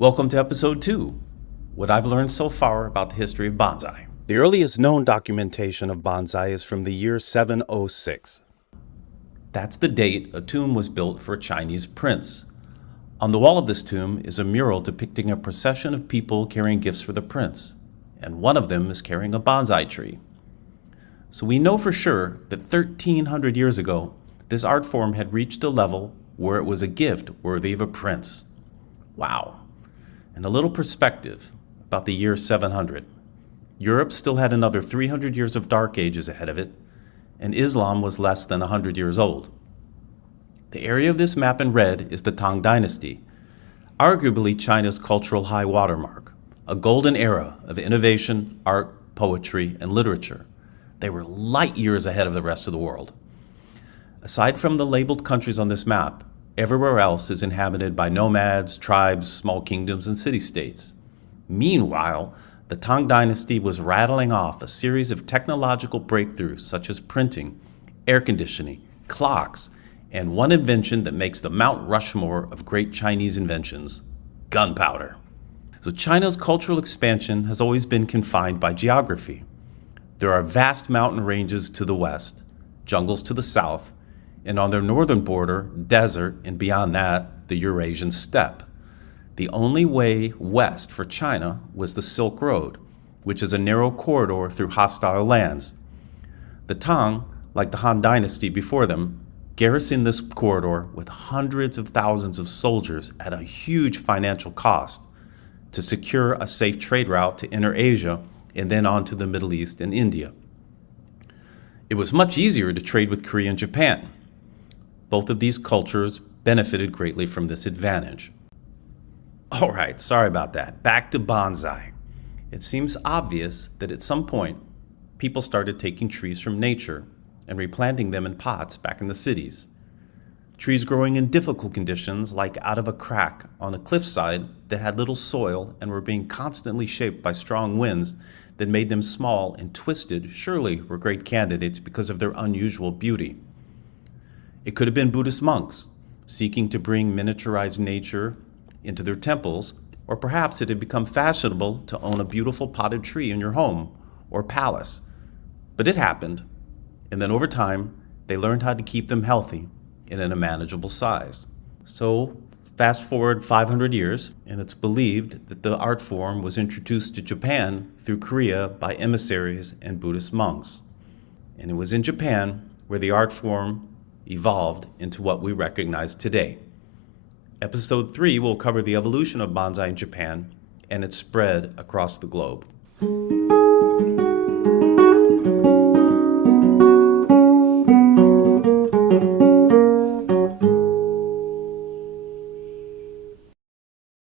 Welcome to Episode 2, what I've learned so far about the history of bonsai. The earliest known documentation of bonsai is from the year 706. That's the date a tomb was built for a Chinese prince. On the wall of this tomb is a mural depicting a procession of people carrying gifts for the prince, and one of them is carrying a bonsai tree. So we know for sure that 1300 years ago, this art form had reached a level where it was a gift worthy of a prince. Wow. And a little perspective about the year 700. Europe still had another 300 years of dark ages ahead of it, and Islam was less than 100 years old. The area of this map in red is the Tang Dynasty, arguably China's cultural high watermark, a golden era of innovation, art, poetry, and literature. They were light years ahead of the rest of the world. Aside from the labeled countries on this map, everywhere else is inhabited by nomads, tribes, small kingdoms, and city-states. Meanwhile, the Tang Dynasty was rattling off a series of technological breakthroughs such as printing, air conditioning, clocks, and one invention that makes the Mount Rushmore of great Chinese inventions, gunpowder. So China's cultural expansion has always been confined by geography. There are vast mountain ranges to the west, jungles to the south, and on their northern border, desert, and beyond that, the Eurasian steppe. The only way west for China was the Silk Road, which is a narrow corridor through hostile lands. The Tang, like the Han Dynasty before them, garrisoned this corridor with hundreds of thousands of soldiers at a huge financial cost to secure a safe trade route to enter Asia and then on to the Middle East and India. It was much easier to trade with Korea and Japan. Both of these cultures benefited greatly from this advantage. All right, sorry about that. Back to bonsai. It seems obvious that at some point, people started taking trees from nature and replanting them in pots back in the cities. Trees growing in difficult conditions, like out of a crack on a cliffside that had little soil and were being constantly shaped by strong winds that made them small and twisted, surely were great candidates because of their unusual beauty. It could have been Buddhist monks seeking to bring miniaturized nature into their temples, or perhaps it had become fashionable to own a beautiful potted tree in your home or palace. But it happened, and then over time, they learned how to keep them healthy and in a manageable size. So, fast forward 500 years, and it's believed that the art form was introduced to Japan through Korea by emissaries and Buddhist monks. And it was in Japan where the art form evolved into what we recognize today. Episode 3 will cover the evolution of bonsai in Japan and its spread across the globe.